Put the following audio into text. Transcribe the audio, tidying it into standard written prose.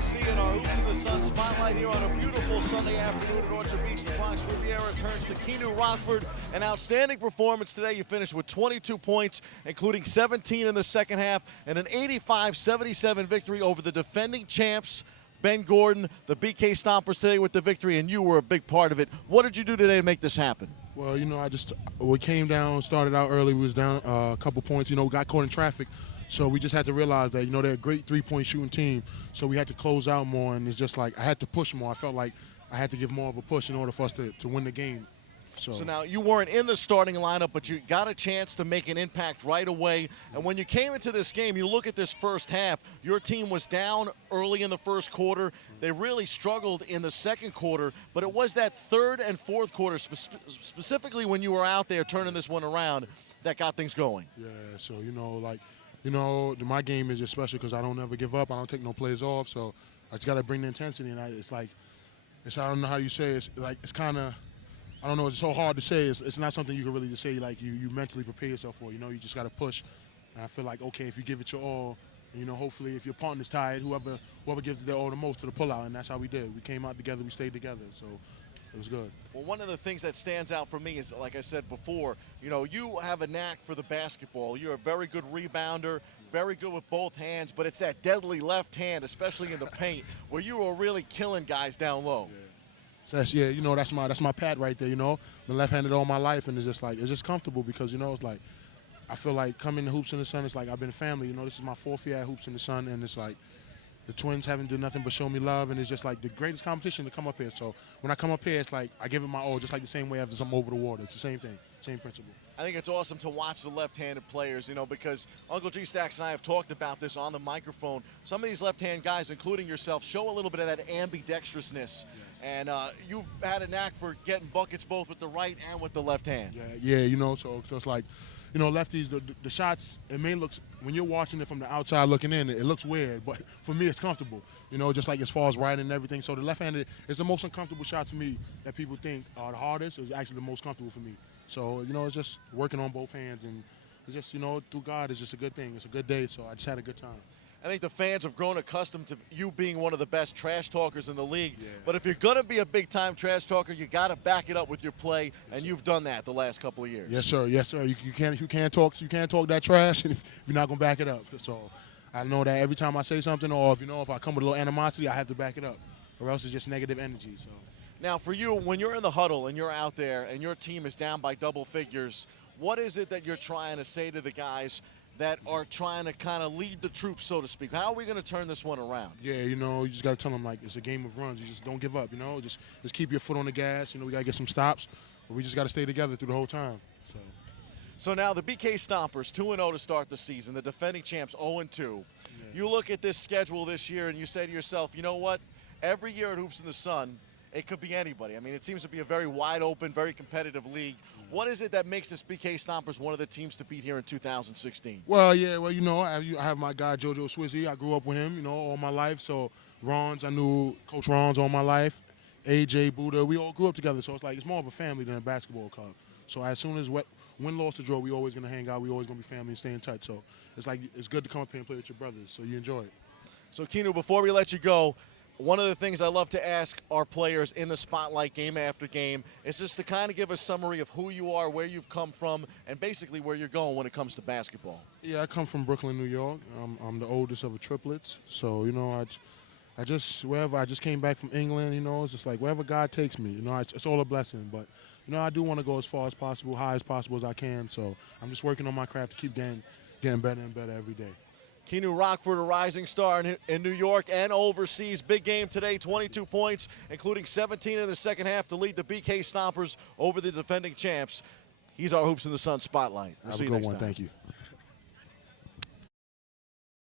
to see you in our Hoops in the Sun spotlight here on a beautiful Sunday afternoon at Orchard Beach. The Bronx Riviera turns to Kinu Rochford. An outstanding performance today. You finished with 22 points, including 17 in the second half, and an 85-77 victory over the defending champs, Ben Gordon. The BK Stompers today with the victory, and you were a big part of it. What did you do today to make this happen? Well, we came down, started out early. We was down a couple points. Got caught in traffic. So we just had to realize that, they're a great three-point shooting team. So we had to close out more, and it's just like I had to push more. I felt like I had to give more of a push in order for us to win the game. So now you weren't in the starting lineup, but you got a chance to make an impact right away. And when you came into this game, you look at this first half, your team was down early in the first quarter. They really struggled in the second quarter, but it was that third and fourth quarter, specifically when you were out there turning this one around, that got things going. Yeah, so, my game is just special because I don't ever give up. I don't take no plays off, so I just got to bring the intensity. And I don't know how you say it. It's kind of, I don't know, it's so hard to say. It's not something you can really just say, you mentally prepare yourself for. You just got to push. And I feel like, okay, if you give it your all, hopefully if your partner's tired, whoever gives it their all the most to the pullout, and that's how we did. We came out together, we stayed together, so it was good. Well, one of the things that stands out for me is, like I said before, you have a knack for the basketball. You're a very good rebounder, very good with both hands, but it's that deadly left hand, especially in the paint, where you are really killing guys down low. Yeah. So that's my pad right there. Been left-handed all my life, and it's just comfortable because it's like I feel like coming to Hoops in the Sun. It's like I've been family. This is my fourth year at Hoops in the Sun, and it's like the Twins haven't done nothing but show me love, and it's just like the greatest competition to come up here. So when I come up here, it's like I give it my all, just like the same way as I'm over the water. It's the same thing, same principle. I think it's awesome to watch the left-handed players, because Uncle G Stacks and I have talked about this on the microphone. Some of these left-hand guys, including yourself, show a little bit of that ambidextrousness. Yes. And you've had a knack for getting buckets both with the right and with the left hand. So it's like, lefties, the shots, it may look, when you're watching it from the outside looking in, it looks weird, but for me it's comfortable, just like as far as riding and everything. So the left-handed is the most uncomfortable shots for me that people think are the hardest. Is actually the most comfortable for me. So, it's just working on both hands, and it's just, through God, it's just a good thing. It's a good day, so I just had a good time. I think the fans have grown accustomed to you being one of the best trash talkers in the league. Yeah. But if you're going to be a big-time trash talker, you got to back it up with your play, and you've done that the last couple of years. Yes, sir. Yes, sir. You can't talk that trash if you're not going to back it up. So I know that every time I say something, or if I come with a little animosity, I have to back it up, or else it's just negative energy. So. Now, for you, when you're in the huddle and you're out there and your team is down by double figures, what is it that you're trying to say to the guys that are trying to kind of lead the troops, so to speak? How are we going to turn this one around? Yeah, you just got to tell them, it's a game of runs. You just don't give up, Just keep your foot on the gas. We got to get some stops, but we just got to stay together through the whole time. So now the BK Stompers, 2-0 to start the season. The defending champs, 0-2. Yeah. You look at this schedule this year and you say to yourself, you know what? Every year at Hoops in the Sun, it could be anybody. I mean, it seems to be a very wide open, very competitive league. What is it that makes this BK Stompers one of the teams to beat here in 2016? Well, I have my guy JoJo Swizzy. I grew up with him, all my life. So Rons, I knew Coach Rons all my life. AJ, Buddha, we all grew up together. So it's more of a family than a basketball club. So as soon as win, loss, or draw, we always going to hang out. We always going to be family and stay in touch. So it's good to come up here and play with your brothers. So you enjoy it. So Kinu, before we let you go, one of the things I love to ask our players in the spotlight game after game is just to kind of give a summary of who you are, where you've come from, and basically where you're going when it comes to basketball. Yeah, I come from Brooklyn, New York. I'm the oldest of the triplets. So, I just came back from England, it's just like wherever God takes me, it's all a blessing. But, I do want to go as far as possible, high as possible as I can. So I'm just working on my craft to keep getting better and better every day. Kinu Rochford, a rising star in New York and overseas. Big game today, 22 points, including 17 in the second half to lead the BK Stompers over the defending champs. He's our Hoops in the Sun spotlight. We'll Have see a you good next one. time. Thank you.